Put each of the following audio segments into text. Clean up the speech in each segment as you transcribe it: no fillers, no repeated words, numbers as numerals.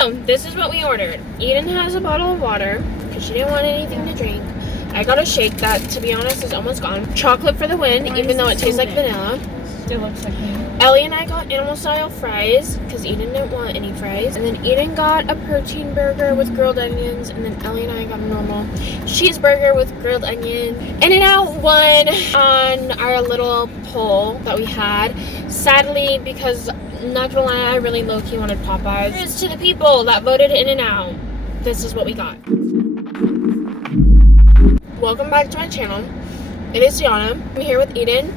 So, this is what we ordered. Eden has a bottle of water because she didn't want anything to drink. I got a shake that, to be honest, is almost gone. Chocolate for the win, even though it tastes like vanilla. It looks like me. Ellie and I got animal-style fries because Eden didn't want any fries. And then Eden got a protein burger with grilled onions. And then Ellie and I got a normal cheeseburger with grilled onion. In-N-Out won on our little poll that we had. Sadly, because, not gonna lie, I really low-key wanted Popeyes. Here's to the people that voted In-N-Out. This is what we got. Welcome back to my channel. It is Tiana. I'm here with Eden,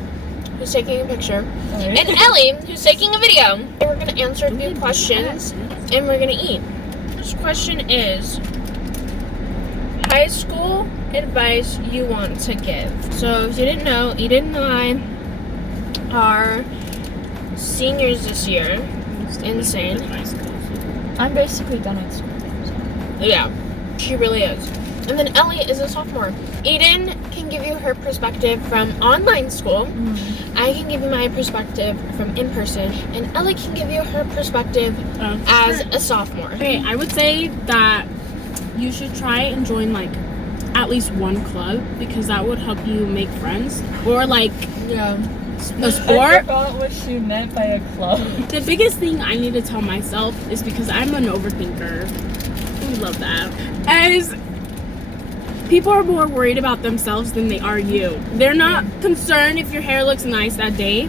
who's taking a picture, and Ellie, who's taking a video. We're gonna answer a few questions, and we're gonna eat. This question is, high school advice you want to give. So if you didn't know, Eden and I are seniors this year. It's insane. I'm basically done at school. So. Yeah, she really is. And then Ellie is a sophomore. Eden can give you her perspective from online school. I can give you my perspective from in-person. And Ellie can give you her perspective as a sophomore. Okay, I would say that you should try and join like at least one club because that would help you make friends. Or like a sport. I forgot what she meant by a club. The biggest thing I need to tell myself is because I'm an overthinker. We love that. As people are more worried about themselves than they are you. They're not concerned if your hair looks nice that day.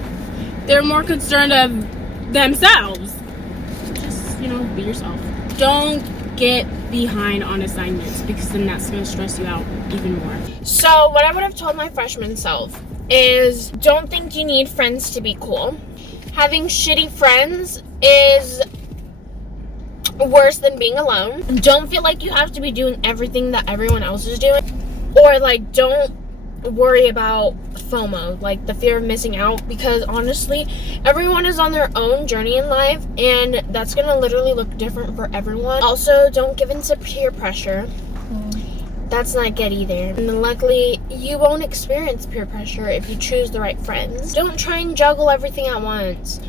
They're more concerned of themselves. Just, be yourself. Don't get behind on assignments because then that's going to stress you out even more. So what I would have told my freshman self is don't think you need friends to be cool. Having shitty friends is worse than being alone. Don't feel like you have to be doing everything that everyone else is doing, or like don't worry about FOMO, like the fear of missing out, because honestly everyone is on their own journey in life and that's gonna literally look different for everyone. Also, don't give in to peer pressure. That's not good either. And then luckily you won't experience peer pressure if you choose the right friends. Don't try and juggle everything at once.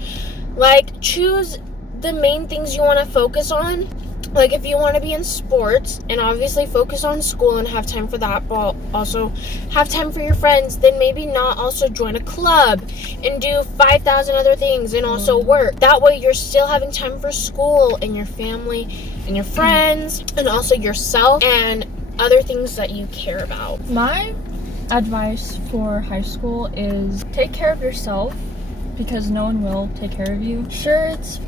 Like, choose the main things you want to focus on. Like, if you want to be in sports and obviously focus on school and have time for that, but also have time for your friends, then maybe not also join a club and do 5,000 other things and also work. That way you're still having time for school and your family and your friends and also yourself and other things that you care about. My advice for high school is take care of yourself because no one will take care of you. Sure, it's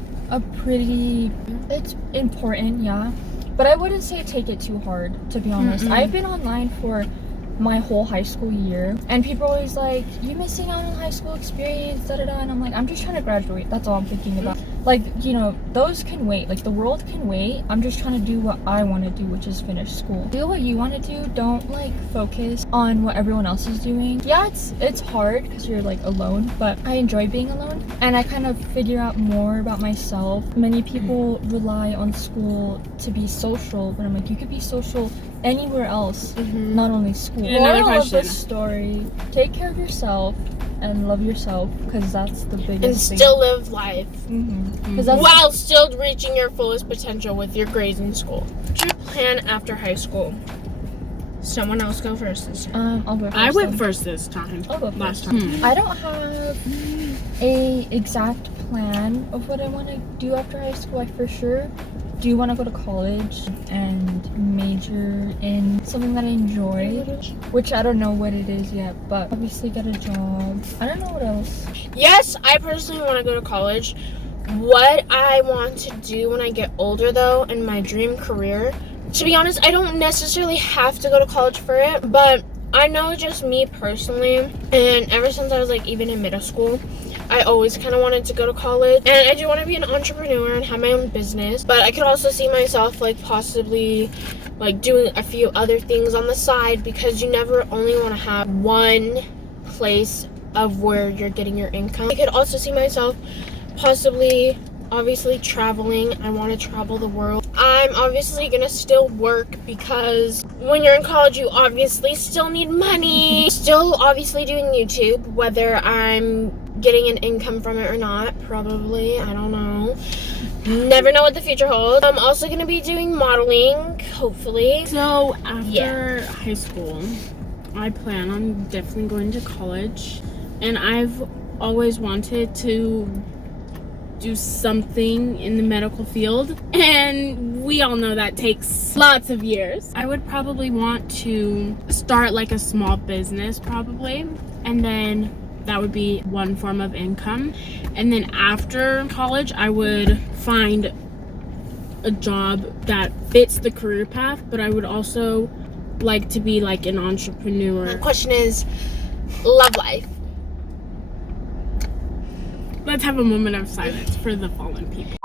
important, yeah, but I wouldn't say take it too hard, to be honest. I've been online for my whole high school year and people are always like, you missing out on high school experience, and I'm like, I'm just trying to graduate. That's all I'm thinking about. Like, those can wait. Like, the world can wait. I'm just trying to do what I want to do, which is finish school. Do what you want to do. Don't like focus on what everyone else is doing. Yeah, it's hard because you're like alone, but I enjoy being alone and I kind of figure out more about myself. Many people rely on school to be social, but I'm like, you could be social anywhere else, not only school. Moral of the story: take care of yourself and love yourself, because that's the biggest thing. And still live life. While still reaching your fullest potential with your grades in school. What's your plan after high school? Someone else go first this time. I'll go first. I went first this time. I'll go first. Last time. I don't have a exact plan of what I want to do after high school. I for sure do want to go to college and major in something that I enjoy, which I don't know what it is yet, but obviously get a job. I don't know what else. Yes, I personally want to go to college. What I want to do when I get older, though, in my dream career, to be honest, I don't necessarily have to go to college for it, but I know just me personally, and ever since I was like even in middle school, I always kind of wanted to go to college, and I do want to be an entrepreneur and have my own business, but I could also see myself like possibly like doing a few other things on the side, because you never only want to have one place of where you're getting your income. I could also see myself possibly obviously traveling. I want to travel the world. I'm obviously gonna still work because when you're in college you obviously still need money. Still obviously doing YouTube, whether I'm getting an income from it or not, probably, I don't know. Never know what the future holds. I'm also going to be doing modeling, hopefully. So after high school, I plan on definitely going to college, and I've always wanted to do something in the medical field, and we all know that takes lots of years. I would probably want to start like a small business probably, and then that would be one form of income. And then after college, I would find a job that fits the career path, but I would also like to be like an entrepreneur. The question is, love life. Let's have a moment of silence for the fallen people.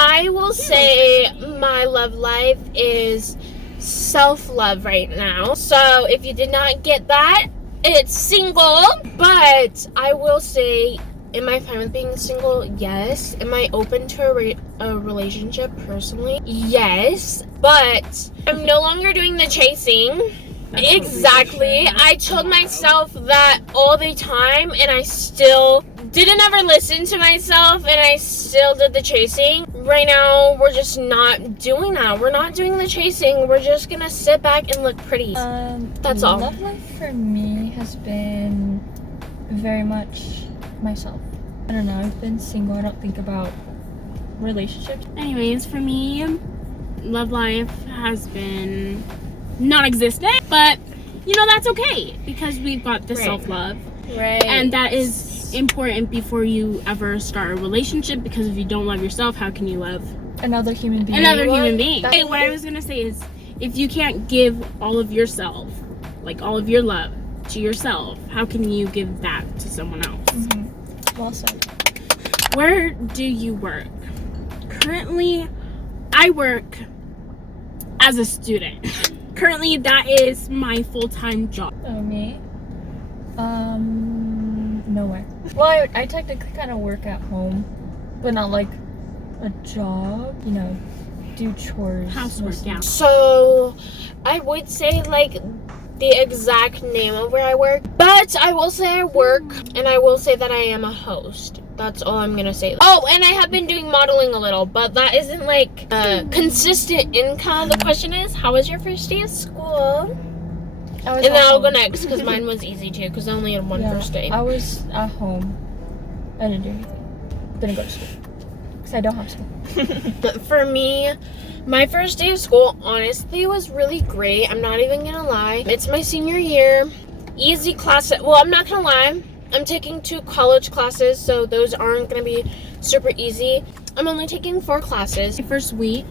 I will say my love life is self-love right now. So if you did not get that, it's single. But I will say, am I fine with being single? Yes. Am I open to a relationship personally? Yes. But I'm no longer doing the chasing. Exactly. I told myself that all the time, and I still didn't ever listen to myself, and I still did the chasing. Right now, we're just not doing that. We're not doing the chasing. We're just gonna sit back and look pretty. That's all. Love life for me has been very much myself. I don't know. I've been single. I don't think about relationships. Anyways, for me, love life has been non-existent, but you know, that's okay because we've got the self-love, Right. and that is important before you ever start a relationship, because if you don't love yourself, how can you love Another human being. human being? That's- Hey, what I was gonna say is, if you can't give all of yourself, like all of your love to yourself, how can you give that to someone else? Mm-hmm. Well said. Where do you work? Currently, I work as a student. Currently, that is my full-time job. Oh, me? Nowhere. Well, I technically kind of work at home, but not like a job. You know, do chores. Housework, mostly. yeah. So, I would say like the exact name of where I work, but I will say I work, and I will say that I am a host. That's all I'm gonna say. Oh, and I have been doing modeling a little, but that isn't like consistent income. The question is, how was your first day of school? And then I'll go next, because mine was easy too, because I only had one first day. I was at home. I didn't do anything. Didn't go to school. Because I don't have school. But for me, my first day of school honestly was really great. I'm not even gonna lie. It's my senior year. Easy class. Well, I'm not gonna lie. I'm taking 2 college classes, so those aren't gonna be super easy. I'm only taking 4 classes. My first week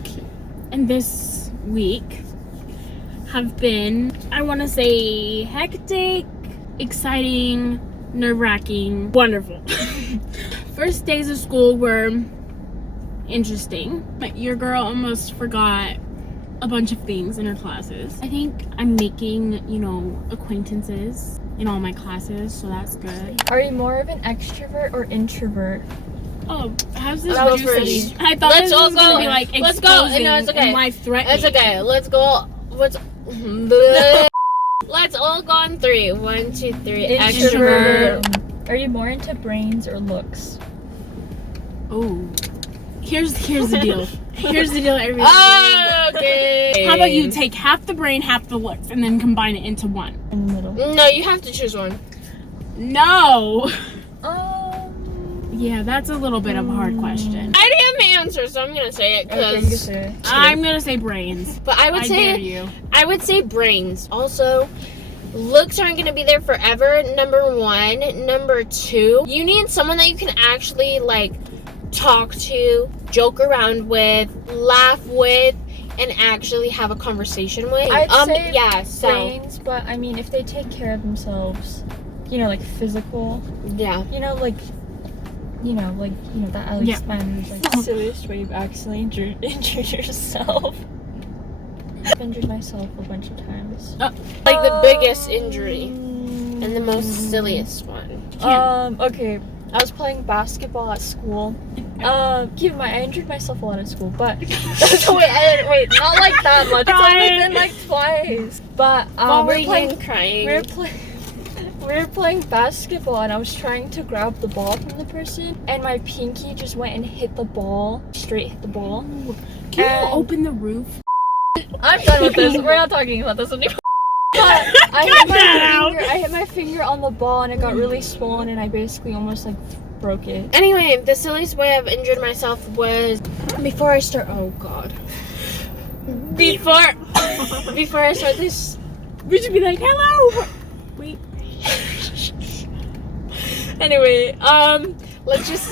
and this week have been, I want to say, hectic, exciting, nerve-wracking, wonderful. First days of school were interesting. Your girl almost forgot a bunch of things in her classes. I think I'm making, you know, acquaintances in all my classes, so that's good. Are you more of an extrovert or introvert? Oh, how's this? That was juicy? pretty. I thought Let's this all was gonna go. be like Let's go. exposing No, it's okay. and life-threatening. It's okay. Let's go. Let's all go on 3. 1, 2, 3. Extrovert. Are you more into brains or looks? Oh, here's the deal. Here's the deal, everybody. Okay. How about you take half the brain, half the looks, and then combine it into one? In the middle. No, you have to choose one. No. Yeah, that's a little bit of a hard question. I already have my answer, so I'm gonna say it Okay, you because. say it. I'm gonna say brains. But I would I dare say you. I would say brains. Also, looks aren't gonna be there forever. Number 1. Number 2, you need someone that you can actually like talk to, joke around with, laugh with, and actually have a conversation with. I'd say yeah. So brains, but I mean, if they take care of themselves, you know, like physical, yeah. you know, that Alex man was like the silliest way you've accidentally injured yourself. I've injured myself a bunch of times. Like the biggest injury and the most silliest one. Okay. I was playing basketball at school. Keep in mind, I injured myself a lot at school, but wait, not like that much. It's only been like twice. But What were we you were playing. crying? We were playing. We were playing basketball and I was trying to grab the ball from the person and my pinky just went and hit the ball, straight hit the ball. Can And- you open the roof? I'm done with this. We're not talking about this anymore. But I hit my finger on the ball and it got really swollen and I basically almost like broke it. Anyway, the silliest way I've injured myself was before I start. Oh God. Before I start this. We should be like, hello. Wait. Anyway, let's just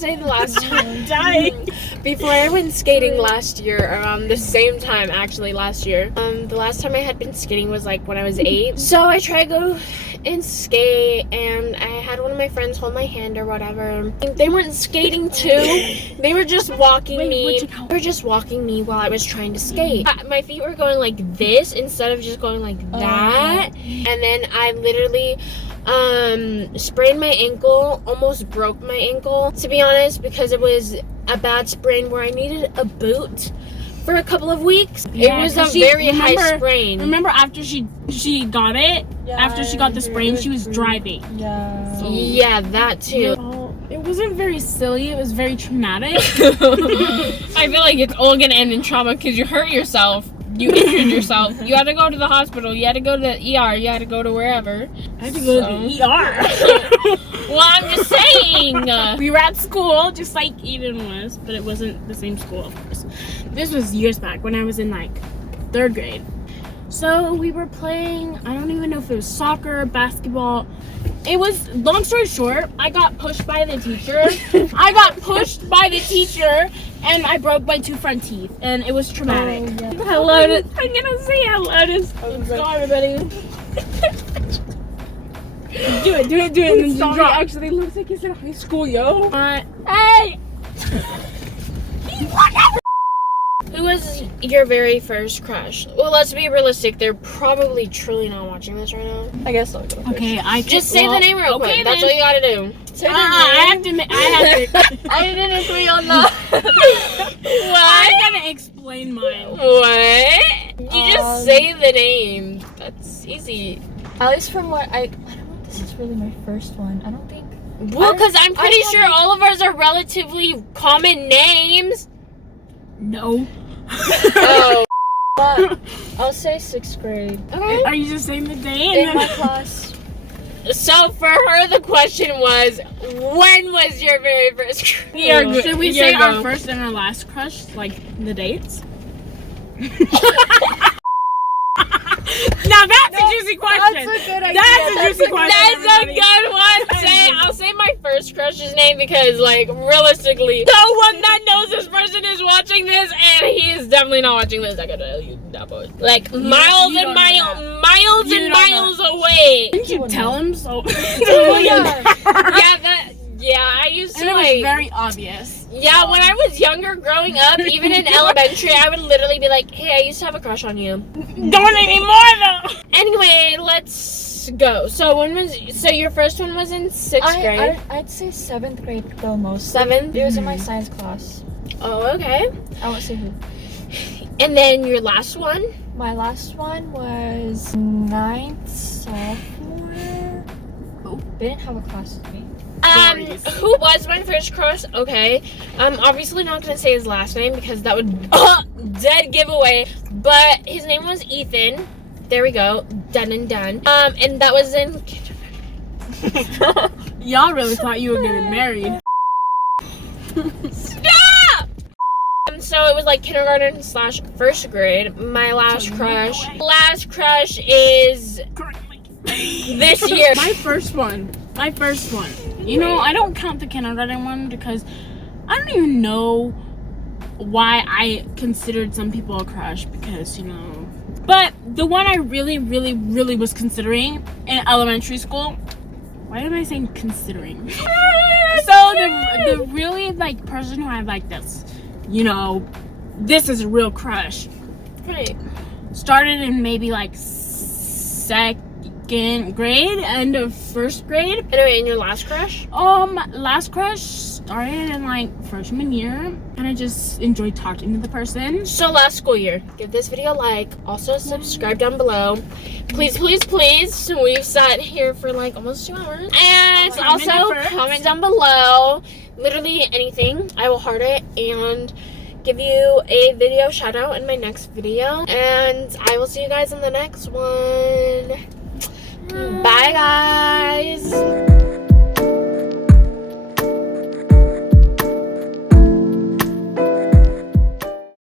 say the last time. Dying. Before I went skating last year, around the same time actually last year, the last time I had been skating was like when I was 8. So I tried to go and skate and I had one of my friends hold my hand or whatever. They weren't skating too. They were just walking me. They were just walking me while I was trying to skate. My feet were going like this instead of just going like that. And then I literally sprained my ankle, almost broke my ankle, to be honest, because it was a bad sprain where I needed a boot for a couple of weeks. Yeah, it was a very high sprain. Remember after she got it? Yeah, after she got the sprain, she was driving. Yeah. Yeah, that too. Oh, it wasn't very silly. It was very traumatic. I feel like it's all gonna end in trauma because you hurt yourself. You injured yourself. You had to go to the hospital. You had to go to the ER. You had to go to wherever. I had to go to the ER. Well, I'm just saying. We were at school, just like Eden was, but it wasn't the same school, of course. This was years back when I was in like 3rd grade. So we were playing, I don't even know if it was soccer, basketball. It was, long story short, I got pushed by the teacher. And I broke my 2 front teeth. And it was traumatic. Oh, yeah. Hello to, I'm gonna say hello to school, everybody. Do it. And then Sorry, drop. actually looks like he's in high school, yo. Hey! Who was your very first crush? Well, let's be realistic. They're probably truly not watching this right now. I guess I'll go first. Okay, Just say the name real quick. That's all you gotta do. Say their I have name. to. I didn't agree on that. I'm gonna explain mine. What? You just say the name. That's easy. At least from what I don't know if this is really my first one. I don't think. Well, because I'm pretty I sure all of ours are relatively common names. No. Oh. But I'll say 6th grade. Okay. Are you just saying the day? In my class. So for her, the question was, when was your very first crush? Should we say our first and our last crush, like the dates? Now that's a juicy question. That's a good idea. That's a juicy question. That's a good one. I'll say my first crush's name because, like, realistically, no one that knows this person is watching this, and he is definitely not watching this. I gotta tell you that, boy. Like, miles and miles away. Didn't you tell him so? Yeah, I used to, And it was like, very obvious. yeah, when I was younger, growing up, even in elementary, I would literally be like, hey, I used to have a crush on you. Don't anymore though. Anyway, let's go. So your first one was in 6th grade? I'd say 7th grade though most. 7th? It was in my science class. Oh, okay. I won't say who. And then your last one? My last one was 9th sophomore. Oh. They didn't have a class with me. Who was my first crush? Okay. I'm obviously not gonna say his last name because that would dead giveaway. But his name was Ethan. There we go. Done and done. And that was in kindergarten. Y'all really thought you were getting married. Stop! So it was like kindergarten / 1st grade. My last crush. Last crush is this year. My first one. You know, I don't count the kindergarten one because I don't even know why I considered some people a crush because, you know. But the one I really was considering in elementary school, why am I saying considering? So the really like person who I like this, you know, this is a real crush. Right. Started in maybe like 2nd second grade, end of first grade. Anyway, and your last crush? Last crush started in like freshman year, and I just enjoyed talking to the person. So last school year. Give this video a like. Also subscribe down below. Please, please, please. We've sat here for like almost 2 hours. And also comment down below. Literally anything. I will heart it and give you a video shout out in my next video. And I will see you guys in the next one. Bye guys.